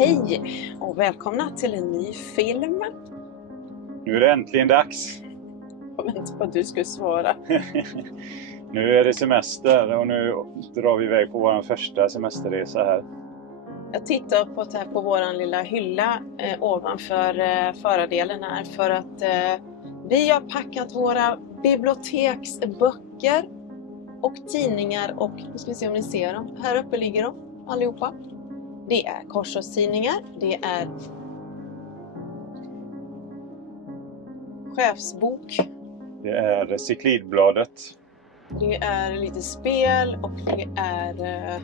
Hej och välkomna till en ny film. Nu är det äntligen dags. Jag vet inte vad du skulle svara. Nu är det semester och nu drar vi iväg på vår första semesterresa här. Jag tittar uppåt här på våran lilla hylla ovanför förardelen här för att vi har packat våra biblioteksböcker och tidningar och nu ska vi se om ni ser dem. Här uppe ligger de allihopa. Det är korsordstidningar, det är chefsbok. Det är Cyklidbladet. Det är lite spel och det är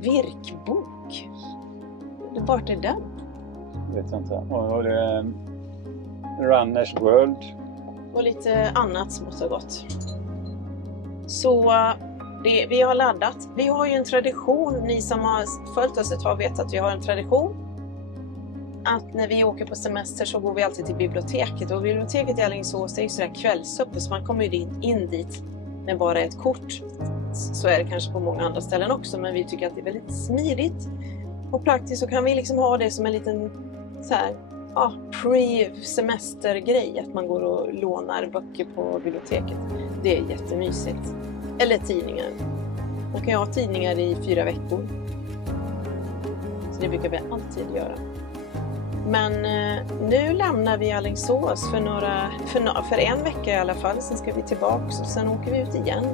virkbok. Vart är den? Vet jag inte. Och det är Runners World. Och lite annat smått och gott. Så vi har laddat. Vi har ju en tradition, ni som har följt oss ett tag vet att vi har en tradition. Att när vi åker på semester så går vi alltid till biblioteket. Och biblioteket i Alingsås är ju sådär kvällsöppet så man kommer ju in dit med bara ett kort. Så är det kanske på många andra ställen också, men vi tycker att det är väldigt smidigt och praktiskt. Så kan vi liksom ha det som en liten så här, pre-semestergrej, att man går och lånar böcker på biblioteket. Det är jättemysigt. Eller tidningar. Man kan ju ha tidningar i 4 veckor. Så det brukar vi alltid göra. Men nu lämnar vi Alingsås för en vecka i alla fall. Sen ska vi tillbaka och sen åker vi ut igen.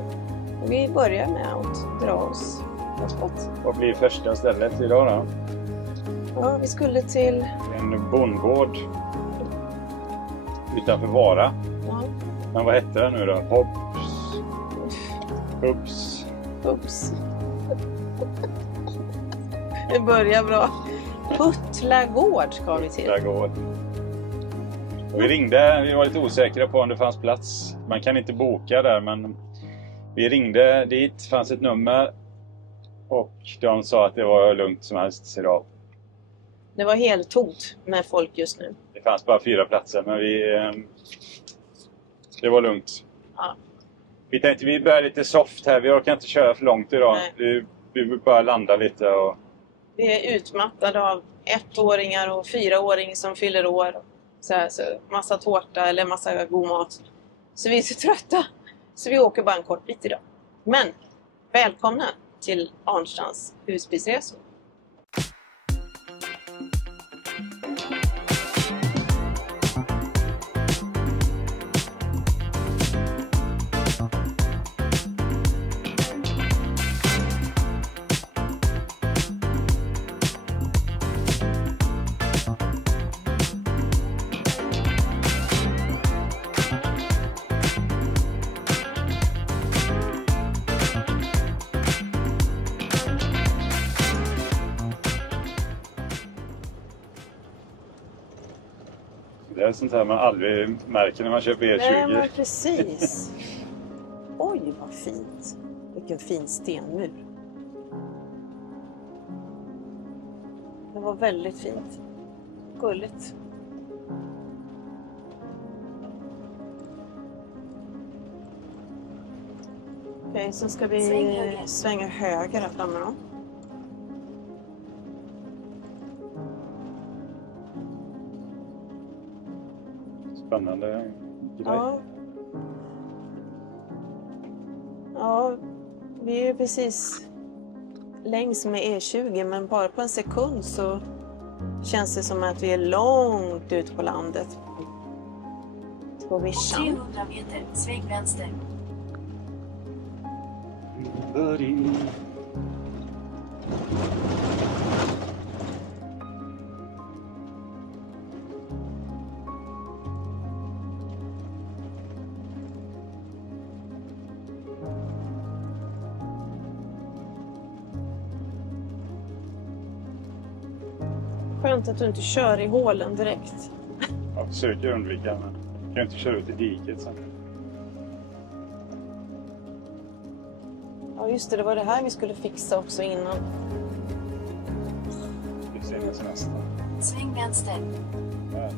Och vi börjar med att dra oss uppåt. Vad blir första stället idag då? Ja, vi skulle till en bondgård utanför Vara. Ja. Men vad hette den nu då? Hubs. Det börjar bra. Puttlagård ska vi till. Puttlagård. Och vi var lite osäkra på om det fanns plats. Man kan inte boka där, men vi ringde dit, fanns ett nummer och de sa att det var lugnt som helst idag. Det var helt tomt med folk just nu. Det fanns bara 4 platser, men det var lugnt. Ja. Vi tänkte vi börjar lite soft här, vi orkar inte köra för långt idag. Vi vill bara landa lite. Och... Vi är utmattade av 1-åringar och 4-åringar som fyller år. Så massa tårta eller massa god mat. Så vi är så trötta. Så vi åker bara en kort bit idag. Men välkomna till Arnstrands husbilsresor. Det är sånt här man aldrig märker när man köper E20. Nej, men precis. Oj, vad fint. Vilken fin stenmur. Det var väldigt fint. Gulligt. Okej, så ska vi svänga höger här framme då. Spännande grej. Ja, vi är ju precis längs med E20, men bara på en sekund så känns det som att vi är långt ut på landet. På Vischan. 300 meter, sväng vänster. Skönt att du inte kör i hålen direkt. Jag försöker undvika, men jag kan inte köra ut i diket sen. Ja just det var det här vi skulle fixa också innan. Vi ser med semester. Sväng vänster. Där.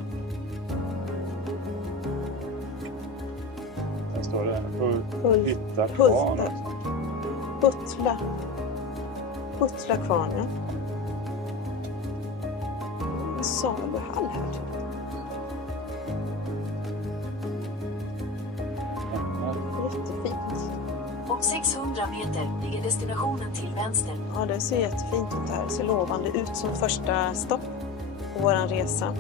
Sen står det hitta kvarn också. Puttla kvarn, ja. saluhall här. Jättefint. Om 600 meter ligger destinationen till vänster. Ja, det ser jättefint ut här. Det ser lovande ut som första stopp på våran resa.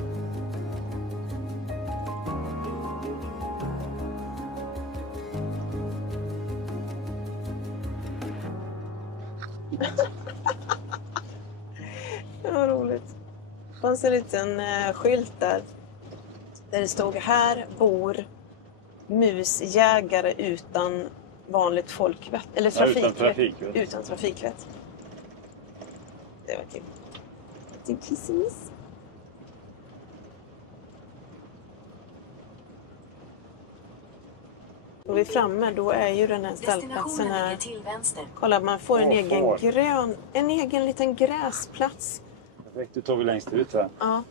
Det var roligt. Det fanns en liten skylt där det stod: här bor musjägare utan vanligt folkvett. Eller trafikvett. Utan trafikvett. Det var kul. Det är precis. Och vi är framme, då är ju den här ställplatsen här. Till vänster. Kolla, man får en egen liten gräsplats. Perfekt, du tar vi längst ut här. Ja.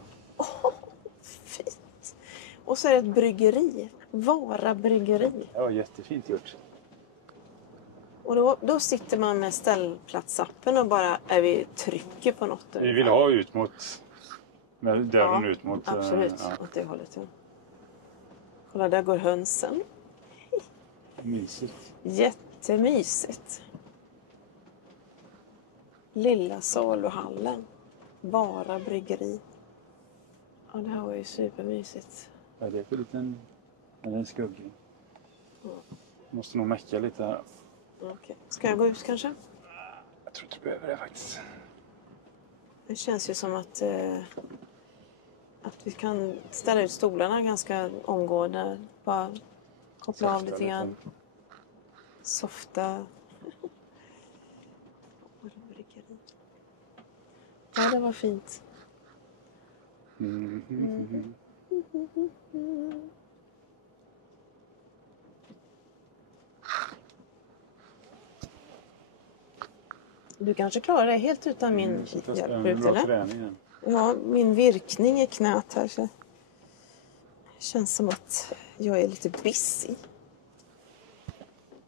Fint. Och så är det ett bryggeri. Vara bryggeri. Ja, jättefint gjort. Och då sitter man med ställplatsappen och bara vi trycker på något. Vi vill ha ut mot, med dörren ut mot. Absolut, åt det hållet. Ja. Kolla, där går hönsen. Mysigt. Jättemysigt. Lilla saluhallen. Vara bryggeri. Ja, det här var ju supermysigt. Ja, det är för en skugging. Måste nog mäcka lite här. Okej. Ska jag gå ut kanske? Jag tror inte du behöver det faktiskt. Det känns ju som att vi kan ställa ut stolarna ganska omgående. Bara koppla av lite grann. Softa. Ja, det var fint. Du kanske klarar det helt utan min hjälp ut, eller? Ja, min virkning i knät här. Så det känns som att jag är lite busy.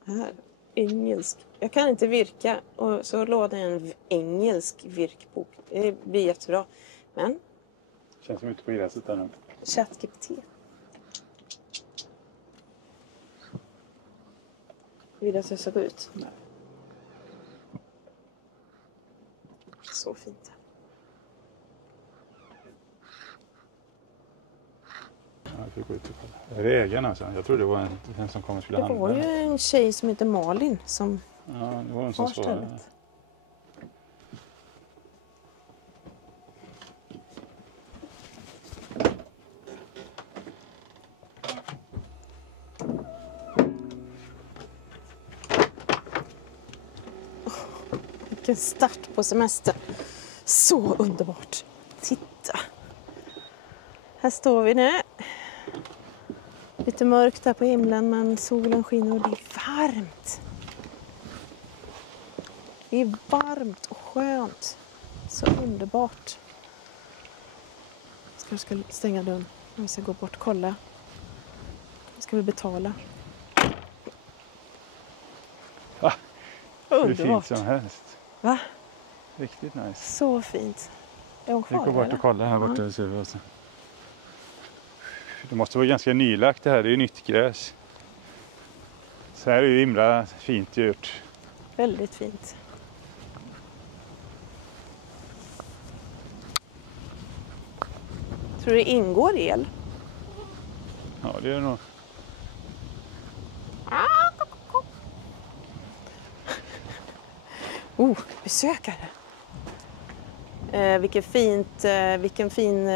Här, engelsk. Jag kan inte virka och så låter jag en engelsk virkbok. Det blir jättebra. Men känns som ute på gräset där nu. ChatGPT. Vill att jag ska gå ut? Nej. Så fint. Ja, jag fick gå ut och kolla. Är det ägaren alltså? Jag trodde det var en som kom och skulle handla. Det var ju en tjej som heter Malin som ja, det var en som svarade. Vilken start på semester. Så underbart. Titta. Här står vi nu. Lite mörkt där på himlen men solen skiner och det är varmt. Det är varmt och skönt. Så underbart. Jag ska stänga dörren. Vi ska gå bort och kolla. Nu ska vi betala. Va? Underbart. Hur fint som helst. Va? Riktigt nice. Så fint. Är hon kvar? Vi går bort och kollar här borta. Ser vi också. Det måste vara ganska nylagt det här. Det är ju nytt gräs. Så här är ju himla fint gjort. Väldigt fint. Tror du det ingår el? Ja, det är det nog. Besökare. Vilken fin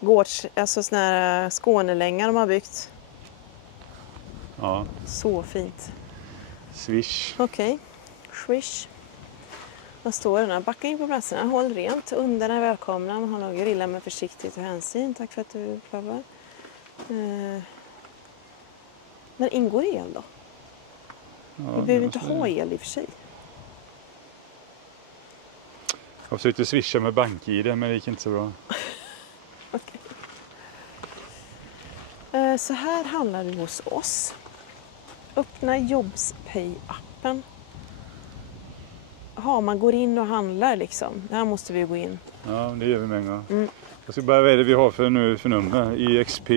gårds, alltså såna här Skånelängar de har byggt. Ja. Så fint. Swish. Okej. Swish. Vad står det där? Backa in på platserna. Håll rent. Undarna är välkomna. Man har nog grilla med försiktighet och hänsyn. Tack för att du provar. Men ingår el då? Ja, Vi behöver inte ha el i och för sig. Jag försökte swisha med BankID men det gick inte så bra. Okay. Så här handlar det hos oss. Öppna Jobspay-appen. Jaha, man går in och handlar liksom. Där måste vi gå in. Ja, det gör vi med en gång. Mm. Jag ska bara, vad är det vi har för nummer? IXP.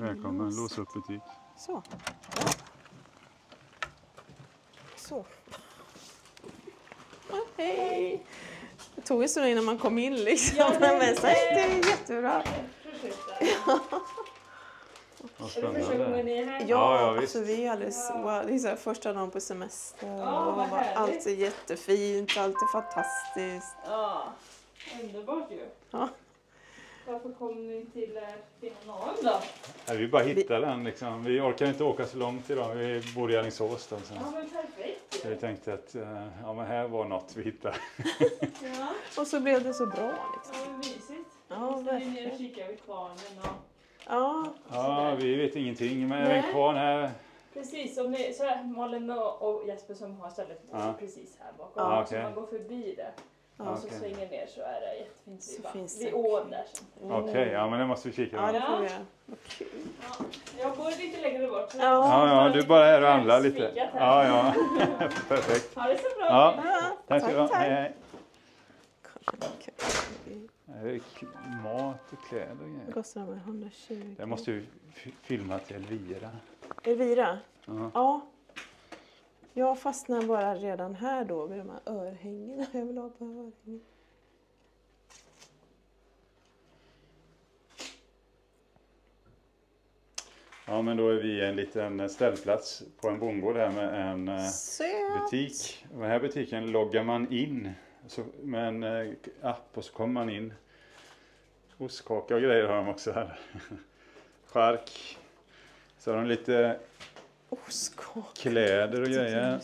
Välkommen, lås upp butik. Så. Så. Hej! Det tog ju så innan man kom in liksom. Ja, men så, det är jättebra. Vad spännande. Ja, alltså vi är alldeles wow. Det är så här första dagen på semester. Och allt är jättefint, allt är fantastiskt. Ja, underbart ju. Ja. Varför kom ni till Finnån då? Nej, vi bara hittade den liksom. Vi orkar inte åka så långt idag. Vi bor i Alingsås då. Ja, men perfekt. Så vi tänkte att ja, men här var något vi hittade. Ja, Och så blev det så bra liksom. ja, men mysigt. Ja, Nu ska vi ner och verkligen. kika vid kvarnen och... Ja, Ja, vi vet ingenting. Men Nej. en kvarn här. Precis, om ni, så här, Malin och Jesper som har stället Ja. precis här bakom. Ja, Så okej. man går förbi det. Ja, Och så okej. svänger ner så är det jättefint Så vid, finns det. vid ån där. Okej, ja men det måste vi kika ja, på. det får vi göra. Vad kul. Ja, jag bor lite längre bort. Ja, du bara är och handlar lite. Spikat här. Ja, Perfekt. Ha det så bra. Ja, Ja, tack ska du ha. tack. Hej, hej. Kolla, kul. Det är mat och kläder och Vad grejer. kostar de här? 120? Jag måste ju filma till Elvira. Elvira? Ja. Ja. Jag fastnar bara redan här då med de här örhängena. Jag vill ha på örhängen. Ja, men då är vi en liten ställplats på en bondgård här med en Söt! butik. Och den här butiken loggar man in så, med en app och så kommer man in. Ostkaka och grejer har de också här. Chark. Så har de lite Oskaka. kläder och grejer.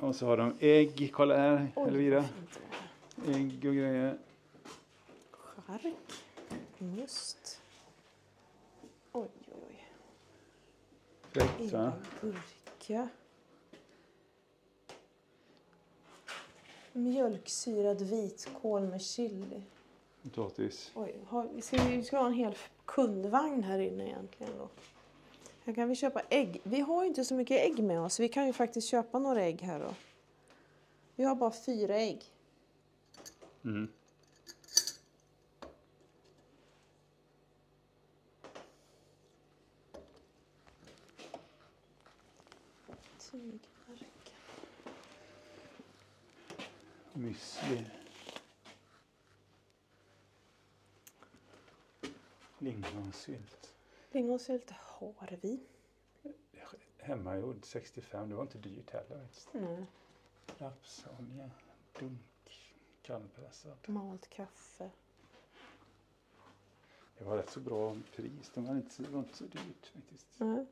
Och så har de ägg, kolla här Elvira. Ägg och grejer. Chark. Must. Oj, oj, oj. Fräckt va? Gurka. Mjölksyrad vitkål med chili. Potatis. Oj, vi ska ha en hel kundvagn här inne egentligen då. Här kan vi köpa ägg. Vi har ju inte så mycket ägg med oss. Vi kan ju faktiskt köpa några ägg här då. Vi har bara 4 ägg. Mm. Tygverka. Müsli. Lingonsylt. Lingonsylt har vi. Hemmagjord 65, det var inte dyrt heller. Nej. Rapsolja, dunk, kallpressad. Malt kaffe. Det var rätt så bra pris, det var inte så dyrt faktiskt. Nej.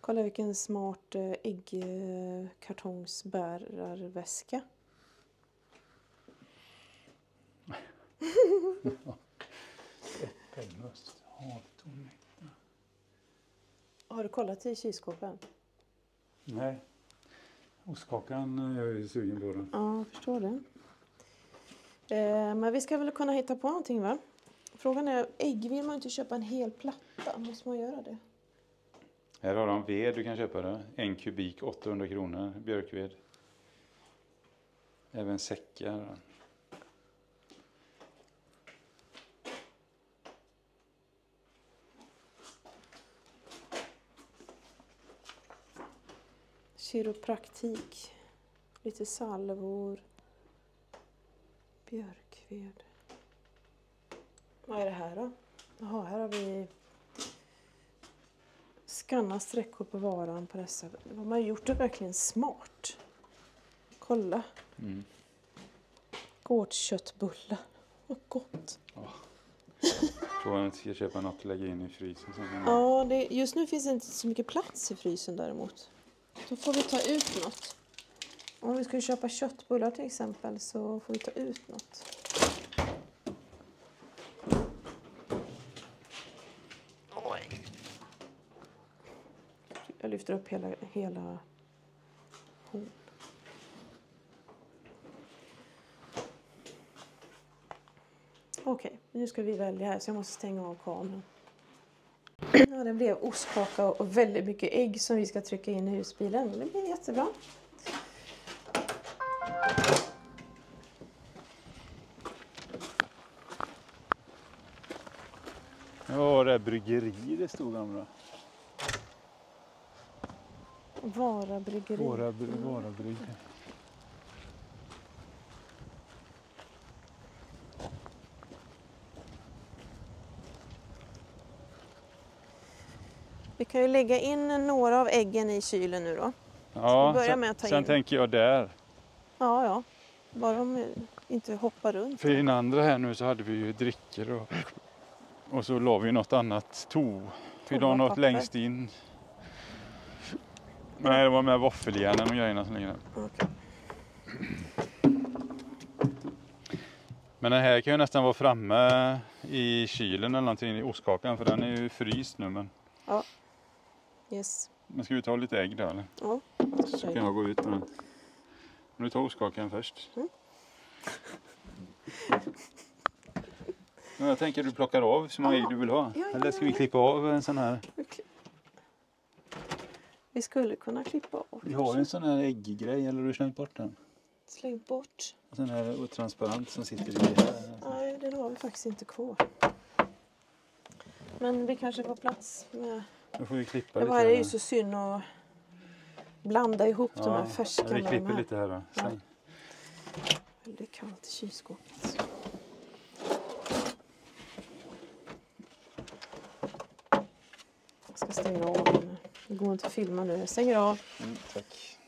Kolla vilken smart äggkartongsbärarväska. Äppelmust, havtorn. Har du kollat i kylskåpen? Nej, ostkakan är jag ju sugen på den. Ja, jag förstår det. Men vi ska väl kunna hitta på någonting va? Frågan är, ägg vill man inte köpa en hel platta? Måste man göra det? Här har de ved du kan köpa det. 1 kubik 800 kronor, björkved. Även säckar. Kiropraktik. Lite salvor. Björkved. Vad är det här då? Jaha, här har vi skanna sträckor på varan på dessa. De har gjort det verkligen smart. Kolla. Mm. Gårdsköttbullar. Vad gott. Tror jag inte ska köpa något att lägga in i frysen sen. Ja, just nu finns det inte så mycket plats i frysen däremot. Då får vi ta ut något. Om vi ska köpa köttbullar till exempel så får vi ta ut något. Oj. Jag lyfter upp hela hon. Okej, nu ska vi välja här så jag måste stänga av kameran. Ja, det blev ostkaka och väldigt mycket ägg som vi ska trycka in i husbilen. Det blir jättebra. Ja, det är bryggeri det stod om då. Vara bryggeri. Vara bryggeri. Vi kan ju lägga in några av äggen i kylen nu då. Ja, börja med att ta sen in. tänker jag där. Ja. Bara de inte hoppar runt. För i den andra här nu så hade vi ju drickor och så la vi något annat vi la något Toapapper. längst in. Nej, det var med våffeljärnen och grejerna som ligger där. Okej. Men den här kan ju nästan vara framme i kylen eller någonting i ostkakan för den är ju fryst nu. Men Ja. Yes. men ska vi ta lite ägg där eller? Ja. Så kan jag gå ut med den. Men du tar ostkakan först. Mm. Men jag tänker att du plockar av så många ägg du vill ha. Ja. Eller ska vi klippa av en sån här? Vi skulle kunna klippa av. Vi har en sån här ägggrej eller har du slängt bort den? Släng bort. En sån här transparent som sitter i här. Nej, den har vi faktiskt inte kvar. Men vi kanske får plats med... Då får vi klippa Det lite var här. ju så synd att blanda ihop de här färskarna. vi klipper de här. lite här då. Sen. Väldigt kallt i kylskåpet. Jag ska stänga av den. Det går inte att filma nu. Jag stänger av. Tack.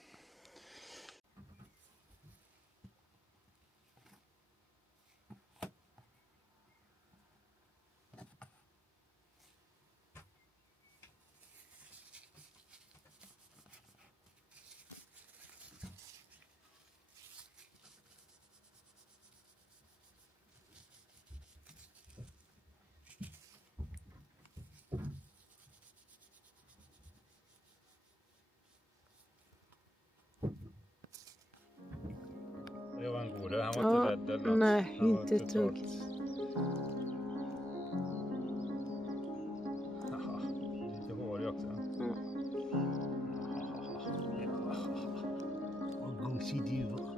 Det var en god. Han var inte rädd eller något. Nej, Han var inte ett totalt- dugg. Jaha, lite hårig också. Vad gosig du var.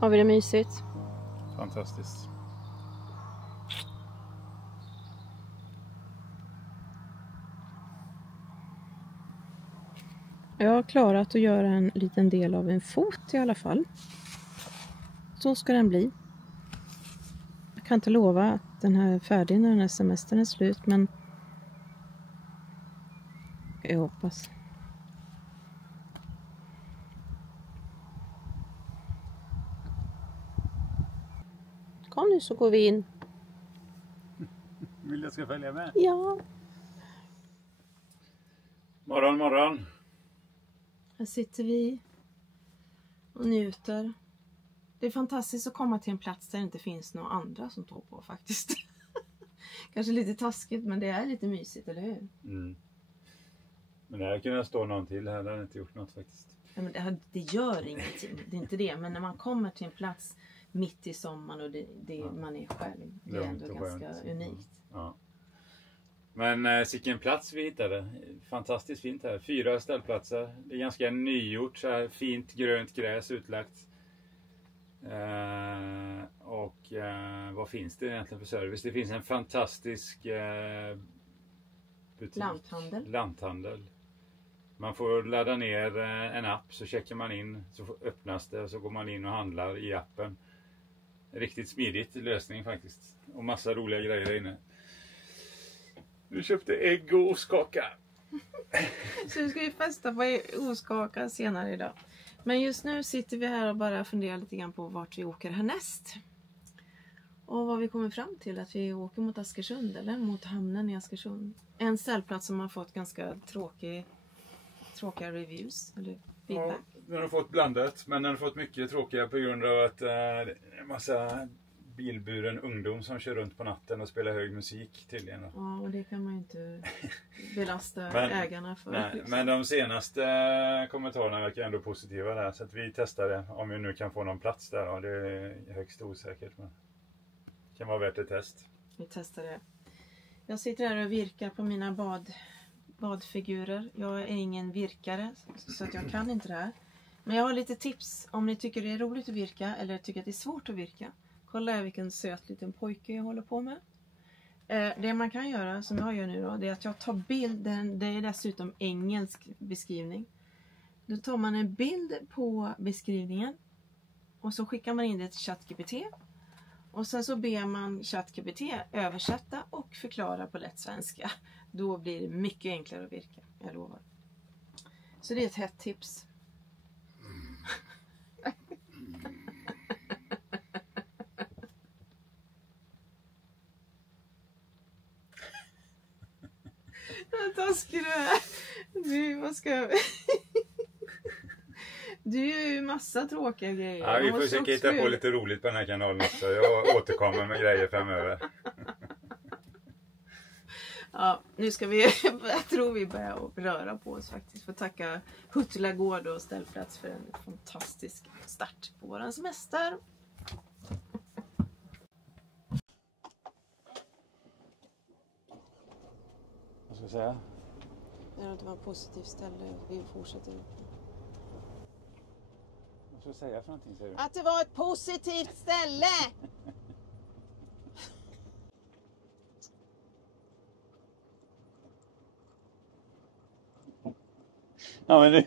Har vi det mysigt? Fantastiskt. Jag har klarat att göra en liten del av en fot i alla fall. Så ska den bli. Jag kan inte lova att den här är färdig när den här semestern är slut, men jag hoppas. Kom nu så går vi in. Vill jag ska följa med? Ja. Morgon. Här sitter vi och njuter. Det är fantastiskt att komma till en plats där det inte finns några andra som tar på faktiskt. Kanske lite taskigt, men det är lite mysigt, eller hur? Mm. Men det här kunde jag stå någon till här, det hade inte gjort något faktiskt. Ja, men det gör ingenting, det är inte det. Men när man kommer till en plats mitt i sommaren och man är själv, det är ändå ganska unikt. Ja. Men vilken plats vi hittade. Fantastiskt fint här. 4 ställplatser. Det är ganska nygjort, så här fint grönt gräs utlagt. Vad finns det egentligen för service? Det finns en fantastisk butik. Lanthandel. Man får ladda ner en app, så checkar man in, så öppnas det och så går man in och handlar i appen. Riktigt smidigt lösning faktiskt. Och massa roliga grejer där inne. Du köpte ägg och ostkaka. Så du ska ju festa på ostkaka senare idag. Men just nu sitter vi här och bara funderar lite grann på vart vi åker härnäst. Och vad vi kommer fram till, att vi åker mot Askersund eller mot hamnen i Askersund. En ställplats som har fått ganska tråkiga reviews eller feedback. Ja, den har fått blandat, men den har fått mycket tråkiga på grund av att en massa bilburen ungdom som kör runt på natten och spelar hög musik tydligen. Ja, och det kan man ju inte belasta ägarna för. Nej, men de senaste kommentarerna verkar ändå positiva där, så att vi testar det. Om vi nu kan få någon plats där, och det är högst osäkert, men det kan vara värt ett test. Vi testar det. Jag sitter här och virkar på mina badfigurer. Jag är ingen virkare, så att jag kan inte det här. Men jag har lite tips om ni tycker det är roligt att virka eller tycker att det är svårt att virka. Kolla här vilken söt liten pojke jag håller på med. Det man kan göra, som jag gör nu då, det är att jag tar bilden. Det är dessutom engelsk beskrivning. Då tar man en bild på beskrivningen. Och så skickar man in det till ChatGPT. Och sen så ber man ChatGPT översätta och förklara på lätt svenska. Då blir det mycket enklare att virka, jag lovar. Så det är ett hett tips. Vad taskig du är. Du gör ju massa tråkiga grejer. Ja, vi får försöka hitta på lite roligt på den här kanalen också. Jag återkommer med grejer framöver. Ja, nu ska vi, jag tror vi börjar röra på oss faktiskt. Får tacka Huttla gård och ställplats för en fantastisk start på våran semester. Vad ska jag säga? Det var ett positivt ställe. Vi fortsätter. Vad ska jag säga för någonting, säger du? Att det var ett positivt ställe! Ja, men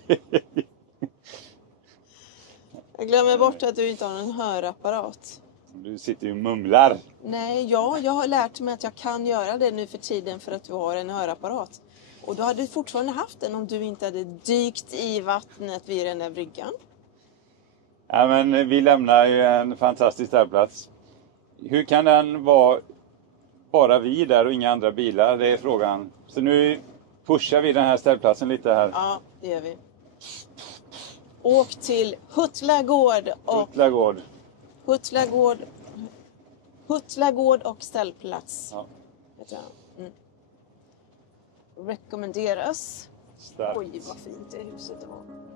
Jag glömmer bort att du inte har en hörapparat. Du sitter ju och mumlar. Nej, jag har lärt mig att jag kan göra det nu för tiden för att du har en hörapparat. Och du hade fortfarande haft den om du inte hade dykt i vattnet vid den där bryggan. Ja, men vi lämnar ju en fantastisk ställplats. Hur kan den vara bara vi där och inga andra bilar? Det är frågan. Så nu pushar vi den här ställplatsen lite här. Ja, det gör vi. Åk till Huttla gård och ställplats. Ja. Rekommenderas. Starkt. Oj, vad fint det huset var.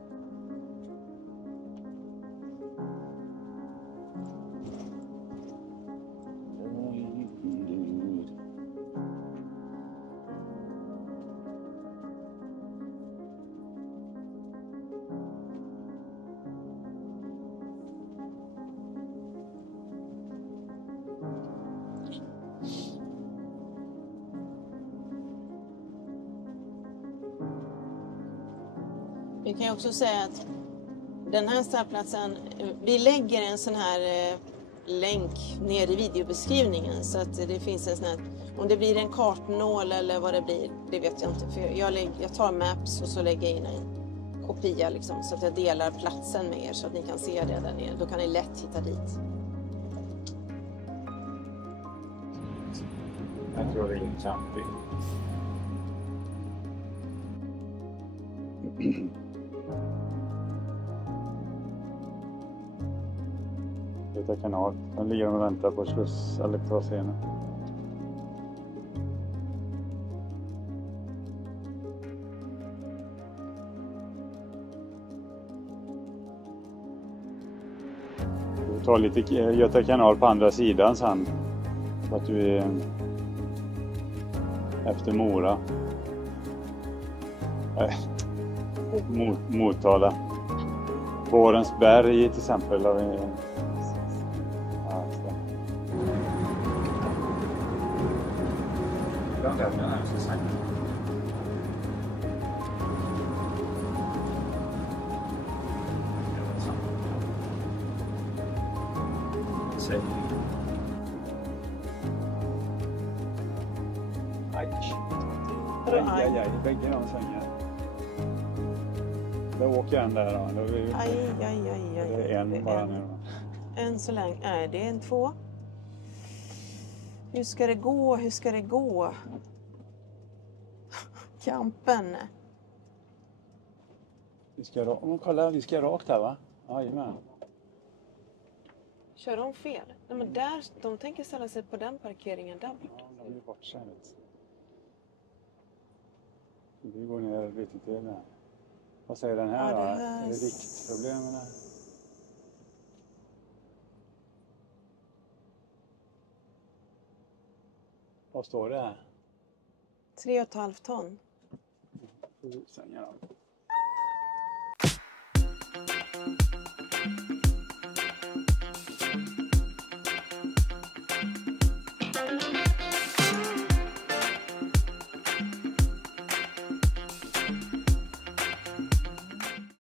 Vi kan ju också säga att den här ställplatsen, vi lägger en sån här länk ner i videobeskrivningen så att det finns en sån här, om det blir en kartnål eller vad det blir, det vet jag inte. För jag tar Maps och så lägger jag in en kopia liksom, så att jag delar platsen med er så att ni kan se det där nere. Då kan ni lätt hitta dit. Jag tror det är en camping. Göta kanal. Den ligger och väntar på sluss eller på scenen. Vi tar lite Göta kanal på andra sidan sen. Så att vi är efter Mora. Motala. Borensberg till exempel. Har vi... Ja, Aj, bägge de svängar. Då åker en där då. Då vi... Aj. Det är en bara nu då. Än så länge. Nej, det är en 2. Hur ska det gå? Kampen. Vi ska rakt här va? Jajamän. Kör de fel? Nej, men där, de tänker ställa sig på den parkeringen där. Ja, de blir bort sig lite. Vi går ner lite till där. Vad säger den här då? Är det viktproblem eller? Vad står det här? 3,5 ton. Sen, ja.